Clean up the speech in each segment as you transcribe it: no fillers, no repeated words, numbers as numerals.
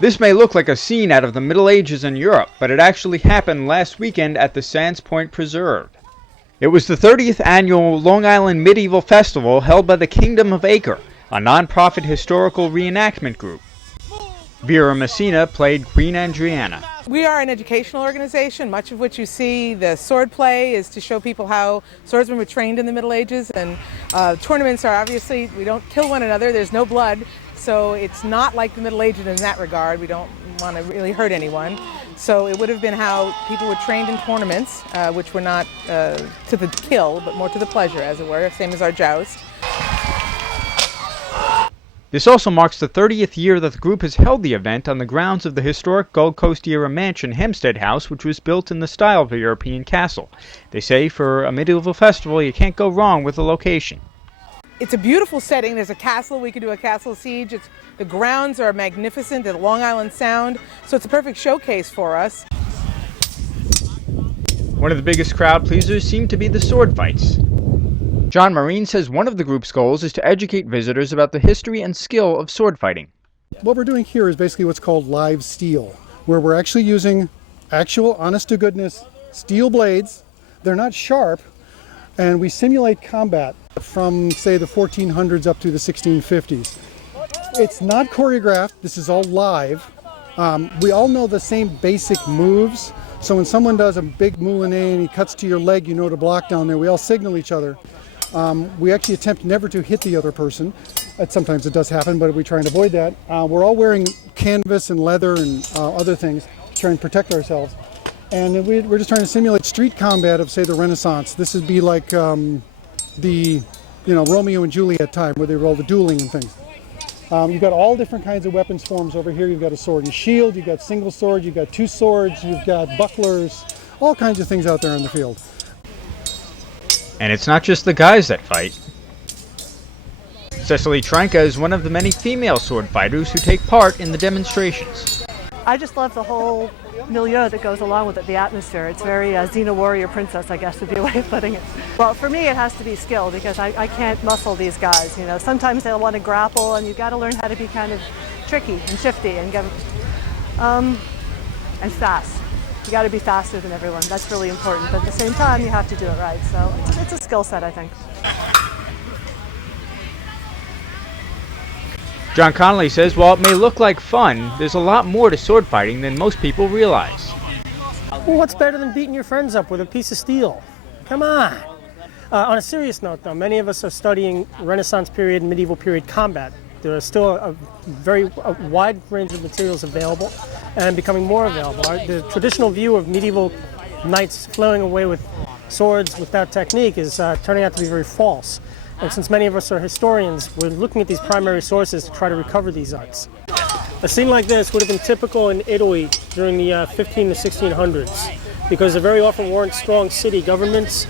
This may look like a scene out of the Middle Ages in Europe, but it actually happened last weekend at the Sands Point Preserve. It was the 30th annual Long Island Medieval Festival held by the Kingdom of Acre, a non-profit historical reenactment group. Vera Messina played Queen Andriana. We are an educational organization, much of which you see the sword play is to show people how swordsmen were trained in the Middle Ages, and tournaments are obviously, we don't kill one another, there's no blood, so it's not like the Middle Ages in that regard. We don't want to really hurt anyone. So it would have been how people were trained in tournaments, which were not to the kill, but more to the pleasure, as it were, same as our joust. This also marks the 30th year that the group has held the event on the grounds of the historic Gold Coast-era mansion Hempstead House, which was built in the style of a European castle. They say for a medieval festival, you can't go wrong with the location. It's a beautiful setting. There's a castle. We could do a castle siege. The grounds are magnificent. The Long Island Sound. So it's a perfect showcase for us. One of the biggest crowd pleasers seemed to be the sword fights. John Marine says one of the group's goals is to educate visitors about the history and skill of sword fighting. What we're doing here is basically what's called live steel, where we're actually using actual, honest-to-goodness steel blades. They're not sharp, and we simulate combat from, say, the 1400s up to the 1650s. It's not choreographed. This is all live. We all know the same basic moves, so when someone does a big moulinet and he cuts to your leg, you know to block down there. We all signal each other. We actually attempt never to hit the other person. Sometimes it does happen, but we try and avoid that. We're all wearing canvas and leather and other things to try and protect ourselves. And we're just trying to simulate street combat of, say, the Renaissance. This would be like the Romeo and Juliet time, where they were all the dueling and things. You've got all different kinds of weapons forms over here. You've got a sword and shield, you've got single sword, you've got two swords, you've got bucklers, all kinds of things out there in the field. And it's not just the guys that fight. Cecily Trenka is one of the many female sword fighters who take part in the demonstrations. I just love the whole milieu that goes along with it, the atmosphere. It's very Xena warrior princess, I guess would be a way of putting it. Well, for me it has to be skill, because I can't muscle these guys. Sometimes they'll want to grapple, and you've got to learn how to be kind of tricky and shifty and and fast. You got to be faster than everyone. That's really important. But at the same time, you have to do it right. So it's a skill set, I think. John Connolly says while it may look like fun, there's a lot more to sword fighting than most people realize. Well, what's better than beating your friends up with a piece of steel? Come on. On a serious note, though, many of us are studying Renaissance period and medieval period combat. There are still a wide range of materials available and becoming more available. The traditional view of medieval knights flowing away with swords without technique is turning out to be very false. And since many of us are historians, we're looking at these primary sources to try to recover these arts. A scene like this would have been typical in Italy during the 15 to 1600s, because there very often weren't strong city governments.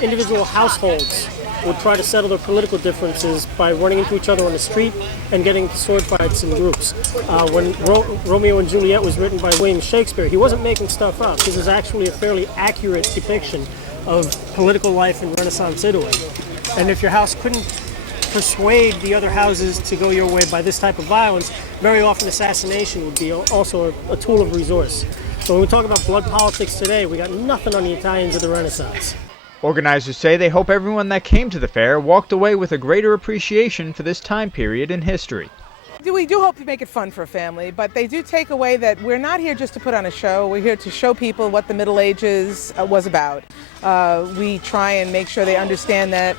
Individual households would try to settle their political differences by running into each other on the street and getting into sword fights in groups. When Romeo and Juliet was written by William Shakespeare, he wasn't making stuff up. This is actually a fairly accurate depiction of political life in Renaissance Italy. And if your house couldn't persuade the other houses to go your way by this type of violence, very often assassination would be also a tool of resource. So when we talk about blood politics today, we got nothing on the Italians of the Renaissance. Organizers say they hope everyone that came to the fair walked away with a greater appreciation for this time period in history. We do hope to make it fun for a family, but they do take away that we're not here just to put on a show. We're here to show people what the Middle Ages was about. We try and make sure they understand that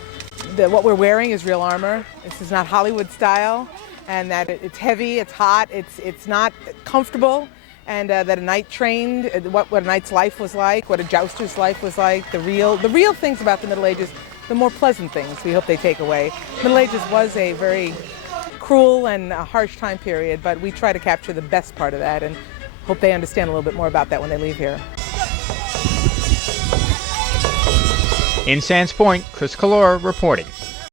what we're wearing is real armor. This is not Hollywood style, and that it's heavy, it's hot, it's not comfortable, and that a knight trained, what a knight's life was like, what a jouster's life was like, the real things about the Middle Ages, the more pleasant things we hope they take away. Middle Ages was a very cruel and harsh time period, but we try to capture the best part of that and hope they understand a little bit more about that when they leave here. In Sands Point, Chris Collora reporting.